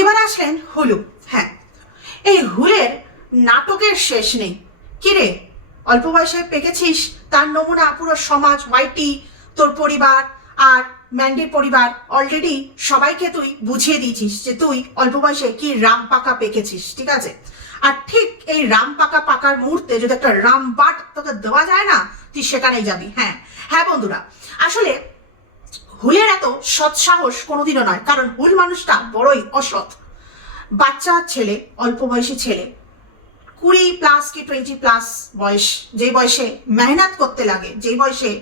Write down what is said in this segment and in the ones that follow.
এবার আসলেন হুলু। হ্যাঁ, এই হুলের নাটকের শেষ নেই। কিরে, অল্প বয়সে পেকেছিস, তার নমুনা পুরো সমাজ, ওয়াইটি, তোর পরিবার আর ম্যান্ডির পরিবার অলরেডি সবাইকে তুই বুঝিয়ে দিয়েছিস যে তুই অল্প বয়সে কি রাম পাকা পেকেছিস, ঠিক আছে? আর ঠিক এই রাম পাকা পাকার মুহূর্তে যদি একটা রাম বাট তোকে দেওয়া যায় না, তুই সেখানেই যাবি। হ্যাঁ হ্যাঁ বন্ধুরা, আসলে হুলের এত সৎসাহস কোনোদিনও নয়, কারণ হুল মানুষটা বড়ই অসৎ। বাচ্চা ছেলে, অল্প বয়সী ছেলে, 20+ কি 20+ বয়স, যে বয়সে মেহনত করতে লাগে, যে বয়সে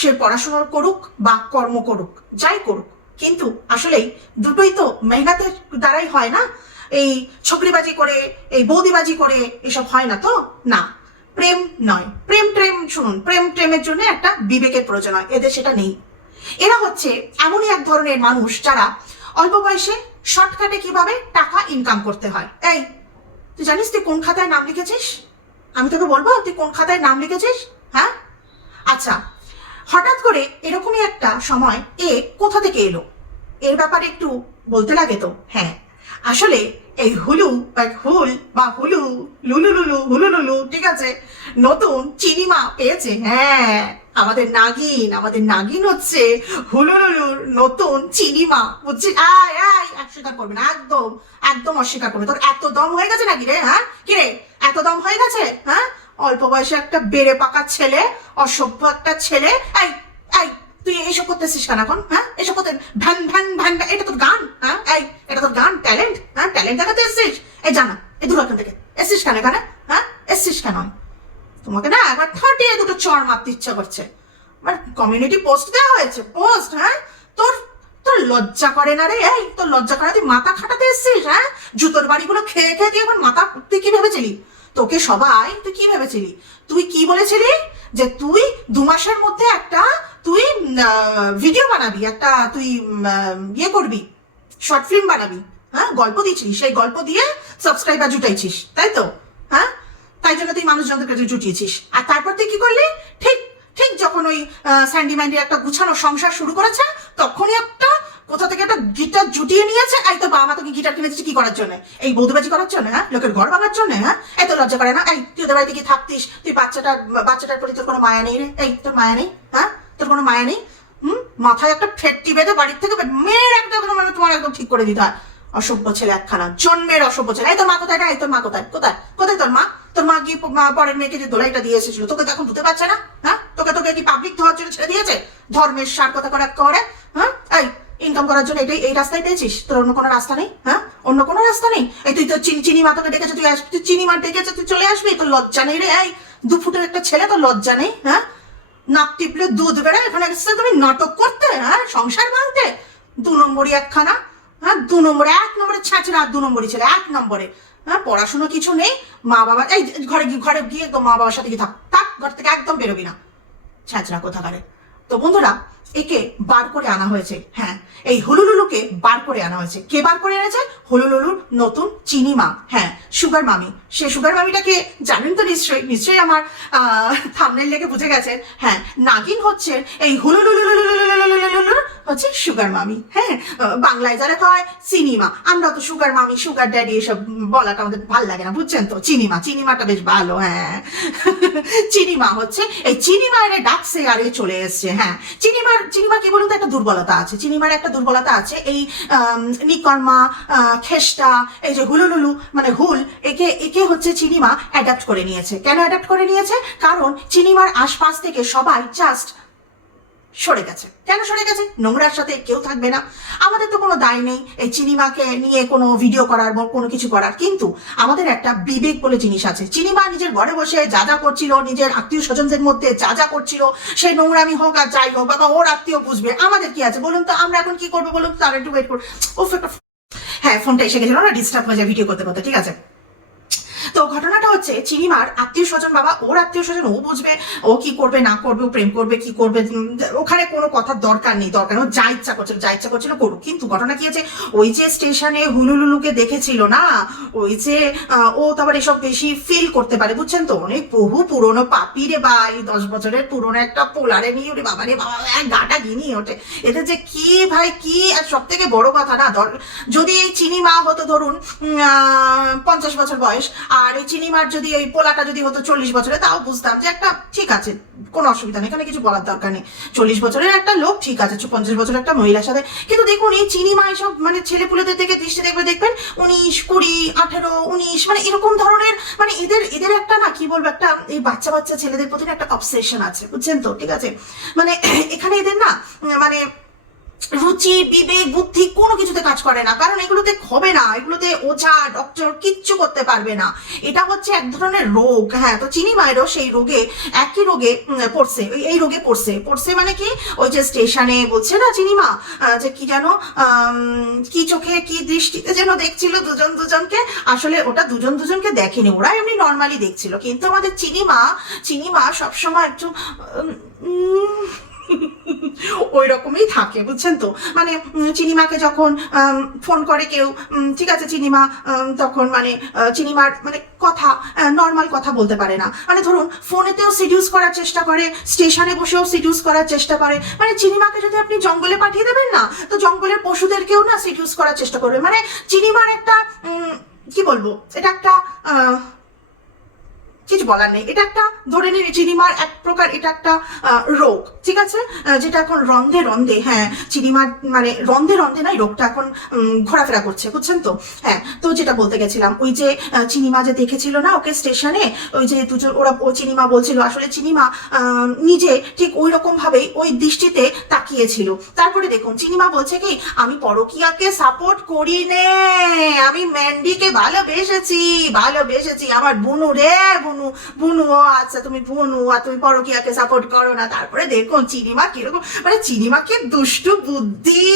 সে পড়াশোনা করুক বা কর্ম করুক, যাই করুক, কিন্তু আসলেই দুটোই তো মেহনতের দ্বারাই হয় না। এই ছকরিবাজি করে, এই বৌদিবাজি করে এসব হয় না তো। না, প্রেম নয়, প্রেম ট্রেম, শুনুন, প্রেম ট্রেমের জন্য একটা বিবেকের প্রয়োজন হয়, এদের সেটা নেই। এরা হচ্ছে এমনই এক ধরনের মানুষ যারা অল্প বয়সে শর্টকাটে কিভাবে টাকা ইনকাম করতে হয়। এই, তুই জানিস তুই কোন খাতায় নাম লিখেছিস? আমি তোকে বলবো তুই কোন খাতায় নাম লিখেছিস। হ্যাঁ, আচ্ছা, হঠাৎ করে এরকমই একটা সময় এ কোথা থেকে এলো, এর ব্যাপারে একটু বলতে লাগে তো। হ্যাঁ, আসলে এই হুলু বা হুল বা হুলু, লুলু লুলু, হুলু লুলু, ঠিক আছে, নতুন চিনিমা পেয়েছে। হ্যাঁ, আমাদের নাগিন হচ্ছে হুলু লুলুর নতুন চিনিমা, বুঝছিস? আয় আয়, অস্বীকার করবে না, একদম একদম অস্বীকার করবে। তোর এত দম হয়ে গেছে নাকি রে? হ্যাঁ, কি রে, এত দম হয়ে গেছে? হ্যাঁ, অল্প বয়সে একটা বেড়ে পাকা ছেলে, অসভ্য একটা ছেলে। এই এই, তুই এসব করতেছিস কেন এখন? হ্যাঁ, এসব করতে ভ্যান ভ্যান ভ্যান, এটা তোর গান? হ্যাঁ, এই, এটা তোর গান, ট্যালেন্ট? হ্যাঁ, ট্যালেন্ট দেখাতে এসছিস? এই জানা, এই দূর এখান থেকে, এসছিস কেন এখানে? হ্যাঁ, এসছিস কেন? তোমাকে না একবার ঠাটিয়ে দুটো চড় মারতে ইচ্ছা করছে। আমার কমিউনিটি পোস্ট দেওয়া হয়েছে, পোস্ট। হ্যাঁ, তোর তোর লজ্জা করে না রে? এই, তোর লজ্জা করে? তুই মাথা খাটাতে এসছিস? হ্যাঁ, জুতোর বাড়িগুলো খেয়ে খেয়ে তুই এখন মাথা, তুই কি ভেবেছিলি তোকে সবাই, তুই কি ভেবেছিলি, তুই কি বলেছিলি যে তুই 2 মাসের মধ্যে একটা তুই ভিডিও বানাবি, একটা তুই ইয়ে করবি, শর্ট ফিল্ম বানাবি। হ্যাঁ, গল্প দিয়েছিলিস, সেই গল্প দিয়ে সাবস্ক্রাইবার জুটাইছিস, তাই তো? হ্যাঁ, তাই জন্য তুই মানুষজনদের কাছে জুটিয়েছিস। আর তারপর তুই কি করলি? ঠিক ঠিক যখন ওই স্যান্ডি ম্যান্ডির একটা গুছানো সংসার শুরু করেছে, তখনই একটা কোথা থেকে একটা গিটার জুটিয়ে নিয়েছে। এই তো বাবা তোকে গিটার কিনেছিস কি করার জন্য? এই বৌদিবাজি করার জন্য? হ্যাঁ, লোকের ঘর ভাঙার জন্য? হ্যাঁ, এত লজ্জা করে না? এই, তুই ওদের বাড়িতে কি থাকতিস? তুই বাচ্চাটার প্রতি তোর কোনো মায়া নেই রে? এই, তোর মায়া নেই? হ্যাঁ, তোর কোনো মায়া নেই? মাথায় একটা ফেটটি বেঁধে বাড়ির থেকে মেয়ের একটা মানে তোমার একদম ঠিক করে দিতে হয়। অসভ্য ছেলে একখানা, জন্মের অসভ্য ছেলে। এই তোর মা কোথায়? না, এই তোর মা কোথায়? কোথায় কোথায় তোর মা? তোর মা গিয়ে পরের মেয়েকে যে দোলাইটা দিয়ে এসেছিল, তোকে এখন ধুতে পারছে না? হ্যাঁ, তোকে তোকে কি পাবলিক ধোয়ার জন্য ছেড়ে দিয়েছে? ধর্মের সার কথা করে করে। হ্যাঁ, এই, ইনকাম করার জন্য এটাই, এই রাস্তায় পেয়েছিস? তোর অন্য কোনো রাস্তা নেই? হ্যাঁ, অন্য কোনো রাস্তা নেই? এই তুই তো চিনি মা তোকে ডেকেছে, তুই চিনি মা ডেকেছে, তুই চলে আসবি? তোর লজ্জা নেই রে? এই 2 ফুটের একটা ছেলে, তোর লজ্জা নেই? হ্যাঁ, নাক টিপলে দুধ বেড়ে, এখানে এসেছে তুমি নাটক করতে? হ্যাঁ, সংসার ভাঙতে? 2 নম্বরই একখানা। হ্যাঁ, 2 নম্বরে, 1 নম্বরে ছাঁচড়া, আর 2 নম্বরই ছেলে, 1 নম্বরে। হ্যাঁ, পড়াশোনা কিছু নেই। মা বাবা, এই ঘরে গিয়ে একদম মা বাবার সাথে গিয়ে থাক, ঘর থেকে একদম বেরোবি না, ছ্যাঁচড়া কোথাকারে। তো বন্ধুরা, একে বার করে আনা হয়েছে। হ্যাঁ, এই হুলুলুলুকে বার করে আনা হয়েছে। কে বার করে এনেছে? হুলুলুলুর নতুন চিনিমা। হ্যাঁ, সুগার মামি। সে সুগার মামিটাকে জানেন তো নিশ্চয়ই, নিশ্চয়ই আমার থাম্বনেল দেখে বুঝে গেছেন। হ্যাঁ, নাগিন হচ্ছে এই হুলুলুলুলুলুলুলুলুলুলুলুলু হচ্ছে সুগার মামি। হ্যাঁ, বাংলায় যারা কয় চিনিমা, আমরা তো সুগার মামি, সুগার ড্যাডি এসব বলাটা আমাদের ভাল লাগে না, বুঝছেন তো? চিনিমা, চিনিমাটা বেশ ভালো। হ্যাঁ, চিনিমা হচ্ছে এই চিনিমা এর ডাকসে আরে চলে এসছে। হ্যাঁ, চিনিমা কি বলুন তো, একটা দুর্বলতা আছে। চিনিমার একটা দুর্বলতা আছে, এই নিকর্মা, খেষ্টা, এই যে হুলুলুলু মানে হুল, একে হচ্ছে চিনিমা অ্যাডাপ্ট করে নিয়েছে। কেন অ্যাডাপ্ট করে নিয়েছে? কারণ চিনিমার আশপাশ থেকে সবাই জাস্ট সরে গেছে। কেন সরে গেছে? নোংরার সাথে কেউ থাকবে না। আমাদের তো কোনো দায় নেই এই চিনিমাকে নিয়ে কোনো ভিডিও করার বা কোনো কিছু করার, কিন্তু আমাদের একটা বিবেক বলে জিনিস আছে। চিনিমা নিজের ঘরে বসে যা যা করছিল, নিজের আত্মীয় স্বজনদের মধ্যে যা যা করছিল, সে নোংরামি হোক আর যাই হোক, বাবা ওর আত্মীয় বুঝবে, আমাদের কি আছে বলুন তো? আমরা এখন কি করবো বলুন? তার একটু ওয়েট করবো। হ্যাঁ, ফোনটা এসে গেছিল না, ডিস্টার্ব হয়ে যায় ভিডিও করতে করতে, ঠিক আছে? তো ঘটনাটা হচ্ছে চিনিমার আত্মীয় স্বজন, বাবা ওর আত্মীয় স্বজন, ও বুঝবে ও কি করবে না করবে, ও প্রেম করবে কি করবে, ওখানে কোনো কথার দরকার নেই, ও যা ইচ্ছা করছিল করুক। কিন্তু ঘটনা কি আছে, ওই যে স্টেশনে হুলুলুলুকে দেখেছিল না, ওই যে ও তো আবার এসব বেশি ফিল করতে পারে, বুঝছেন তো, অনেক বহু পুরনো পাপি রে ভাই, 10 বছরের পুরনো একটা পোলারে নিয়ে ওরে বাবা রে বাবা গাটা গিনিয়ে ওঠে। এটা যে কি ভাই কি, আর সব থেকে বড় কথা না, যদি এই চিনিমা হতো ধরুন 50 বছর বয়স, আর এই চিনিমার যদি ওই পোলাটা যদি হতো 40 বছরে, তাও বুঝতাম যে একটা ঠিক আছে, কোনো অসুবিধা নেই, এখানে কিছু বলার দরকার নেই। 40 বছরের একটা লোক ঠিক আছে, 50 বছরের একটা মহিলার সাথে। কিন্তু দেখুন এই চিনিমা এসব মানে ছেলেপুলেদের দিকে দৃষ্টি দেখবে, দেখবেন 19, 20, 18, 19 মানে এরকম ধরনের, মানে এদের একটা না কি বলবো, একটা এই বাচ্চা বাচ্চা ছেলেদের প্রতি একটা অবসেশন আছে, বুঝছেন তো, ঠিক আছে। মানে এখানে এদের না মানে রুচি বিবেক বুদ্ধি কোনো কিছুতে কাজ করে না, কারণ এগুলোতে হবে না, এগুলোতে ওঝা ডক্টর কিচ্ছু করতে পারবে না, এটা হচ্ছে এক ধরনের রোগ। হ্যাঁ, তো চিনি মায়েরও সেই রোগে, একই রোগে পড়ছে, এই রোগে পড়ছে মানে কি, ওই যে স্টেশনে বলছে না চিনিমা যে কি যেন কি চোখে কি দৃষ্টিতে যেন দেখছিল দুজনকে, আসলে ওটা দুজনকে দেখেনি, ওরা এমনি নর্মালি দেখছিল, কিন্তু আমাদের চিনিমা সবসময় একটু ওই রকমই থাকে, বুঝছেন তো। মানে চিনিমাকে যখন ফোন করে কেউ, ঠিক আছে, চিনিমা তখন মানে চিনিমার মানে কথা নর্মাল কথা বলতে পারে না, মানে ধরুন ফোনেতেও সিডিউস করার চেষ্টা করে, স্টেশনে বসেও সিডিউস করার চেষ্টা করে, মানে চিনিমাকে যদি আপনি জঙ্গলে পাঠিয়ে দেবেন না, তো জঙ্গলের পশুদেরকেও না সিডিউস করার চেষ্টা করবে। মানে চিনিমার একটা কি বলবো, এটা একটা কিছু বলার নেই, এটা একটা ধরে নিন চিনিমার এক প্রকার এটা একটা রোগ, ঠিক আছে, যেটা এখন রন্ধে হ্যাঁ চিনিমার মানে রন্ধে নাই, রোগটা এখন ঘোরাফেরা করছে, বুঝছেন তো। হ্যাঁ, তো যেটা বলতে গেছিলাম, ওই যে চিনিমা যে দেখেছিল না ওকে স্টেশনে, ওই যে দুজন ও চিনিমা বলছিল, আসলে চিনিমা নিজে ঠিক ওই রকম ভাবেই ওই দৃষ্টিতে তাকিয়েছিল। তারপরে দেখুন চিনিমা বলছে কি, আমি পরকীয়াকে সাপোর্ট করি নে, আমি ম্যান্ডিকে ভালোবেসেছি, আমার বুনু রে, বুনু ও আচ্ছা তুমি বুনু, আর তুমি পরকীয়াকে সাপোর্ট করো না। তারপরে দেখুন চিনিমা কিরকম, মানে চিনিমাকে দুষ্টু বুদ্ধি,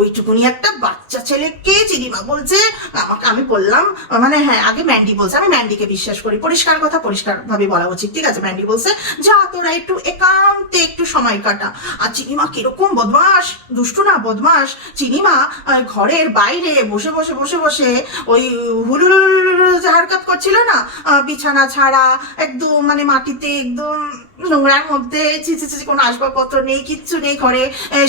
ওইটুকুনি একটা বাচ্চা ছেলেকে চিনিমা বলছে আমাকে, আমি বললাম মানে হ্যাঁ আগে ম্যান্ডি বলছে, আমি ম্যান্ডিকে বিশ্বাস করি, পরিষ্কার কথা পরিষ্কার ভাবে বলা উচিত, ঠিক আছে। ম্যান্ডি বলছে যা তোরা একটু একান্তে একটু সময় কাটা। আর চিনিমা কিরকম বদমাস, দুষ্টু না বদমাস, চিনিমা ঘরের বাইরে বসে ওই হুলুলুল হারকাত করছিল না, বিছানা ছাড়া একদম মানে মাটিতে একদম নোংরার মধ্যে, কোনো আসবাবপত্র নেই, কিচ্ছু নেই ঘরে,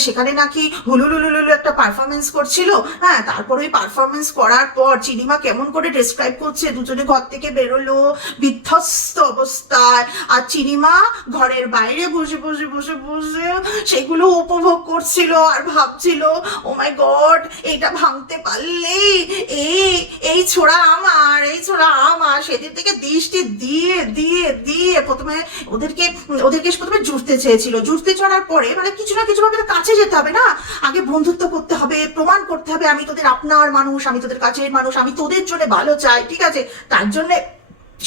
সেখানে নাকি হুলুলুলুলু একটা পারফরমেন্স করছিল। হ্যাঁ, তারপরে ওই পারফরমেন্স করার পর চিনিমা কেমন করে ডেসক্রাইব করছে, দুজনে ঘর থেকে বেরোলো বিধ্বস্ত অবস্থায়, আর চিনিমা ঘরের বাইরে বসে সেগুলো উপভোগ করছিল আর ভাবছিল ও মাই গড, এটা ভাঙতে পারলে এই ছোড়া আমার সেদিন থেকে দৃষ্টি দিয়ে প্রথমে ওদেরকে প্রথমে জুড়তে চেয়েছিল, জুড়তে চড়ার পরে মানে কিছু না কিছু ভাবে কাছে যেতে হবে না, আগে বন্ধুত্ব করতে হবে, প্রমাণ করতে হবে আমি তোদের আপনার মানুষ, আমি তোদের কাছের মানুষ, আমি তোদের জন্য ভালো চাই, ঠিক আছে। তার জন্য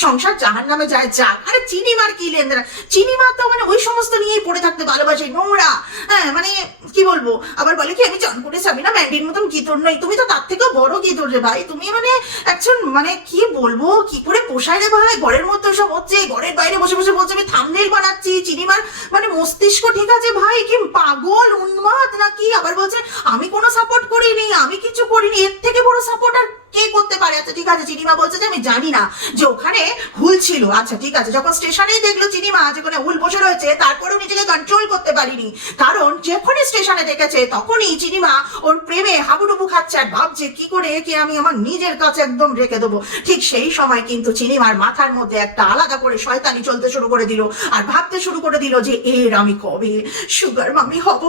সংসার জাহান নামে যায় যাক। আরে চিনিমার কি লেনদেন, চিনিমা তো মানে ওই সমস্ত নিয়েই পড়ে থাকতে ভালোবাসে, নোংরা। হ্যাঁ, মানে কি বলবো, আবার বলে কি আমি জান করেছি, আমি না ম্যান্ডির মতন গীতর নই, তুমি তো তার থেকেও বড় গীতর রে ভাই, তুমি মানে একজন মানে কি বলবো, কি করে পোষায় রে ভাই, ঘরের মধ্যে সব হচ্ছে, ঘরের বাইরে বসে বলছে আমি থাম্বনেল বানাচ্ছি। চিনিমার মানে মস্তিষ্ক ঠিক আছে ভাই, কি পাগল উন্মাদ নাকি, আবার বলছে আমি কোনো সাপোর্ট করিনি, আমি কিছু করিনি, এর থেকে বড় সাপোর্ট আর কে করতে পারে। আচ্ছা ঠিক আছে, চিনিমা বলছে যে আমি জানি না যে ওখানে হুল ছিল, আচ্ছা ঠিক আছে, যখন স্টেশনেই দেখলো চিনিমা যেখানে হুল বসে রয়েছে, তারপরেও নিজেকে কন্ট্রোল করতে পারিনি, কারণ যখনই স্টেশনে দেখেছে তখনই চিনিমা ওর প্রেমে হাবুডুবু খাচ্ছে আর ভাবছে কি করে একে আমি আমার নিজের কাছে একদম রেখে দেবো। ঠিক সেই সময় কিন্তু চিনিমার মাথার মধ্যে একটা আলাদা করে শয়তানি চলতে শুরু করে দিল, আর ভাবতে শুরু করে দিল যে এর আমি কবে সুগার মামি হব,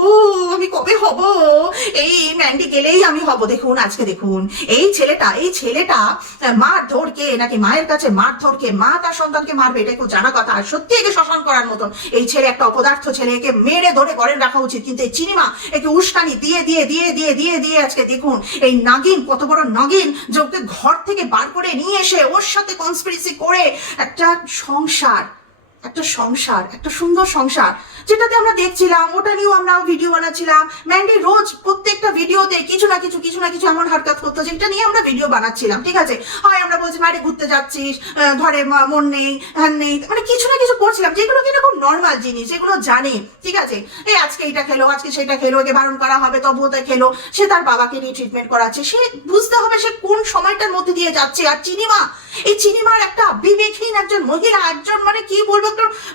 আমি কবে হব, এই ম্যান্ডি গেলেই আমি হব। দেখুন আজকে দেখুন এই ছেলেটা মার ধরকে নাকি মায়ের কাছে মার ধরকে, মা তার সন্তানকে মারবে, এটা কেউ জানা কথা, আর সত্যি একে শ্মশান করার মতন এই ছেলে একটা অপদার্থ ছেলে, একে মেরে ধরে ঘরে রাখা উচিত। কিন্তু এই চিনিমা একে উস্কানি দিয়ে আজকে দেখুন এই নাগিন, কত বড় নাগিন, যে ওকে ঘর থেকে বার করে নিয়ে এসে ওর সাথে কনস্পিরেসি করে একটা সংসার একটা সংসার, একটা সুন্দর সংসার যেটাতে আমরা দেখছিলাম, ওটা নিয়েও আমরা ভিডিও বানাচ্ছিলাম। ম্যান্ডি রোজ প্রত্যেকটা ভিডিওতে কিছু না কিছু এমন হরকত করতো যেটা নিয়ে আমরা ভিডিও বানাচ্ছিলাম, ঠিক আছে। হয় আমরা বলছি বাইরে ঘুরতে যাচ্ছিস, ঘরে মন নেই, হ্যান নেই, মানে কিছু না কিছু করছিলাম যেগুলো কিন্তু খুব নর্মাল জিনিস, যেগুলো জানে, ঠিক আছে। এই আজকে এটা খেলো, আজকে সেটা খেলো, একে বারণ করা হবে তবুও তা খেলো। সে তার বাবাকে নিয়ে ট্রিটমেন্ট করাচ্ছে, সে বুঝতে হবে সে কোন সময়টার মধ্যে দিয়ে যাচ্ছে। আর চিনিমা, এই চিনিমার একটা বিবেকহীন একজন মহিলা, একজন মানে কি বলবো,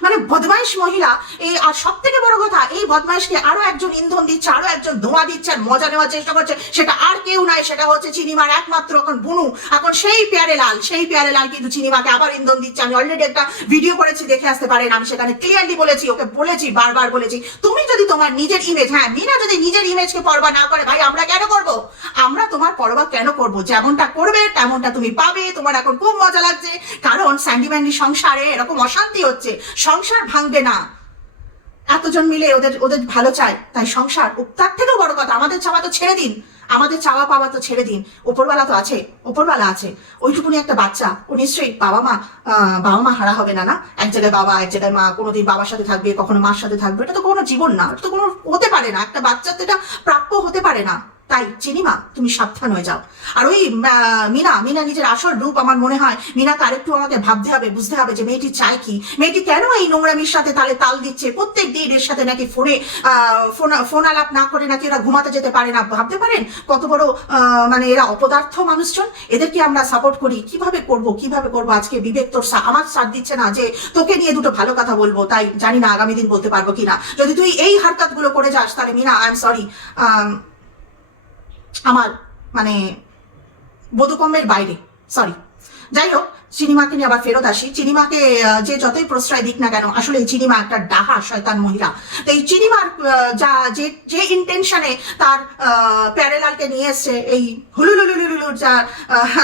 মানে বদমাইশ মহিলা। এই আর সব থেকে বড় কথা, এই বদমাইশকে আরো একজন ইন্ধন দিচ্ছে, আরো একজন ধোঁয়া দিচ্ছে, আর মজা নেওয়ার চেষ্টা করছে। সেটা আর কেউ নাই, সেটা হচ্ছে চিনিমার একমাত্র এখন বুনু, এখন সেই প্যারে লাল কিন্তু চিনিমাকে আবার ইন্ধন দিচ্ছে। আমি অলরেডি একটা ভিডিও করেছি, দেখে আসতে পারেন। আমি সেখানে ক্লিয়ারলি বলেছি, ওকে বলেছি, বারবার বলেছি, তুমি যদি তোমার নিজের ইমেজ, হ্যাঁ মিনা যদি নিজের ইমেজকে পরোয়া না করে, ভাই আমরা কেন করব? আমরা তোমার পরোয়া কেন করব? যেমনটা করবে তেমনটা তুমি পাবে। তোমার এখন খুব মজা লাগছে, কারণ স্যান্ডি ম্যান্ডি সংসারে এরকম অশান্তি হচ্ছে, সংসার ভাঙবে না, এতজন মিলে ওদের ভালো চায়, তাই সংসার। তার থেকেও বড় কথা, আমাদের চাওয়া তো ছেড়ে দিন, আমাদের চাওয়া পাওয়া তো ছেড়ে দিন, ওপরওয়ালা তো আছে, ওপরওয়ালা আছে। ওইটুকুনি একটা বাচ্চা, ও নিশ্চয়ই বাবা মা হারা হবে না, না? এক জায়গায় বাবা, এক জায়গায় মা, কোনোদিন বাবার সাথে থাকবে, কখনো মার সাথে থাকবে, এটা তো কোনো জীবন না, এটা তো কোনো হতে পারে না, একটা বাচ্চার তো এটা প্রাপ্য হতে পারে না। তাই চিনিমা তুমি সাবধান হয়ে যাও। আর ওই মিনা নিজের আসল রূপ, আমার মনে হয় মিনাকে আরেকটু আমাকে ভাবতে হবে, বুঝতে হবে যে মেয়েটি চায় কি, মেয়েটি কেন এই নোংরামির সাথে তাল দিচ্ছে। প্রত্যেক দিন এর সাথে নাকি ফোন আলাপ না করে নাকি এরা ঘুমাতে যেতে পারে না। ভাবতে পারেন কত বড় মানে এরা অপদার্থ মানুষজন, এদেরকে আমরা সাপোর্ট করি। কিভাবে করব? আজকে বিবেক তোর আমার সাথ দিচ্ছে না যে তোকে নিয়ে দুটো ভালো কথা বলবো, তাই জানি না আগামী দিন বলতে পারবো কিনা। যদি তুই এই হারকাত গুলো করে যাস, তাহলে মিনা আই এম সরি, আমার মানে বোধগম্যের বাইরে, সরি। যাই হোক, চিনিমাকে নিয়ে আবার ফেরত আসি। চিনিমাকে যে যতই প্রশ্রয় দিক না কেন, আসলে এই চিনিমা একটা ডাহা শয়তান মহিলা। তো এই চিনিমার যে ইন্টেনশনে তার প্যারেলালকে নিয়ে এসছে, এই হুলুলুলুলুলুর যা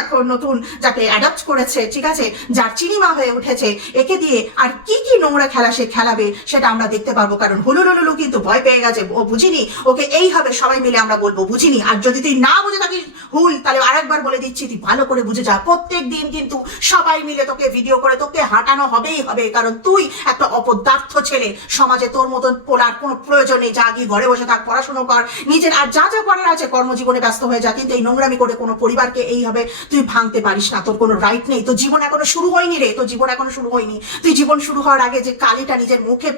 এখন নতুন যাকে অ্যাডাপ্ট করেছে, ঠিক আছে, যার চিনিমা হয়ে উঠেছে, একে দিয়ে আর কি নোংরা খেলা সে খেলাবে সেটা আমরা দেখতে পারবো। কারণ হুলুলুলুলু কিন্তু ভয় পেয়ে গেছে, ও বুঝিনি, ওকে এইভাবে সবাই মিলে আমরা বলবো বুঝিনি। আর যদি তুই না বুঝে থাকিস হুল, তাহলে আরেকবার বলে দিচ্ছি, তুই ভালো করে বুঝে যা। প্রত্যেক দিন কিন্তু সবাই মিলে তোকে ভিডিও করে তোকে হাঁটানো হবেই হবে, কারণ তুই একটা অপদার্থ ছেলে। সমাজে তোর মতন পোলার কোনো প্রয়োজন নেই। যা গিয়ে ঘরে বসে থাক, পড়াশোনা কর, নিজের আর যা করার আছে কর্মজীবনে ব্যস্ত হয়ে যা। কিন্তু এই নোংরামি করে কোনো পরিবারকে এইভাবে তুই ভাঙতে পারিস না, তোর কোনো রাইট নেই। তোর জীবন এখনো শুরু হয়নি রে, তোর জীবন এখনো শুরু হয়নি। তুই জীবন শুরু হওয়ার আগে যে কালিটা নিজের মুখে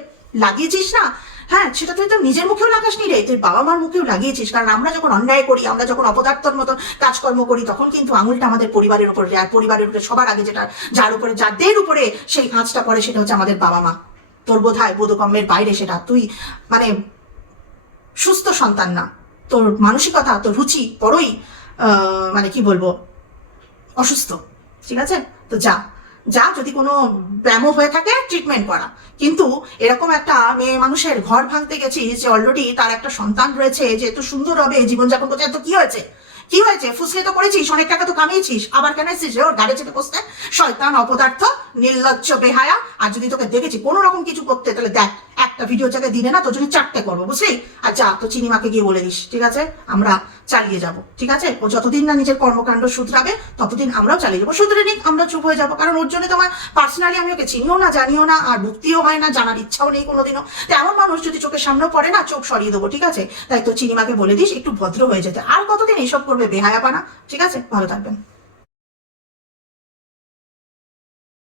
লাগিয়েছিস না, হ্যাঁ, সেটা তুই তো নিজের মুখেও লাগাসনি রে, তুই বাবা মার মুখেও লাগিয়েছিস। কারণ আমরা যখন অন্যায় করি, আমরা যখন অপদার্থর মতন কাজকর্ম করি, তখন কিন্তু আঙুলটা আমাদের পরিবারের উপরে যায়। আর পরিবারের উপরে সবার আগে যাদের উপরে সেই আঁচটা পড়ে, সেটা হচ্ছে আমাদের বাবা মা। তোর বোধহয় বোধগম্যের বাইরে সেটা। তুই মানে সুস্থ সন্তান না, তোর মানসিকতা, তোর রুচি বড়ই মানে কি বলবো, অসুস্থ, ঠিক আছে। তো যা, যদি কোনো ব্যামো হয়ে থাকে ট্রিটমেন্ট করা। কিন্তু এরকম একটা মেয়ে মানুষের ঘর ভাঙতে গেছিস, যে অলরেডি তার একটা সন্তান রয়েছে, যে এত সুন্দর হবে জীবনযাপন করছে, তো কি হয়েছে? ফুসলে তো করেছিস, অনেক টাকা তো কামিয়েছিস, আবার কেন এসেছিস ওর গাড়ি চেপে বসতে? শয়তান, অপদার্থ, নির্লজ্জ, বেহায়া। আর যদি তোকে দেখেছি কোনো রকম কিছু করতে, তাহলে দেখ, একটা ভিডিও জায়গায় দিনে না তোর জন্য 4টে করবো, বুঝলি? আর যা, তো চিনিমাকে গিয়ে বলে দিস, ঠিক আছে, আমরা চালিয়ে যাব, ঠিক আছে। ও যতদিন না নিজের কর্মকাণ্ড শুধরাবে, ততদিন আমরাও চালিয়ে যাবো। শুধরে নিক, আমরা চুপ হয়ে যাবো। কারণ ওর জন্য তো আমার পার্সোনালি আমি ওকে চিনিও না, জানিও না, আর ভক্তিও হয় না, জানার ইচ্ছাও নেই কোনোদিনও। তো এমন মানুষ যদি চোখের সামনেও পড়ে না, চোখ সরিয়ে দেবো, ঠিক আছে। তাই তো চিনিমাকে বলে দিস একটু ভদ্র হয়ে যেতে। আর কতদিন এইসব করবে বেহায়াপানা, ঠিক আছে? ভালো থাকবেন।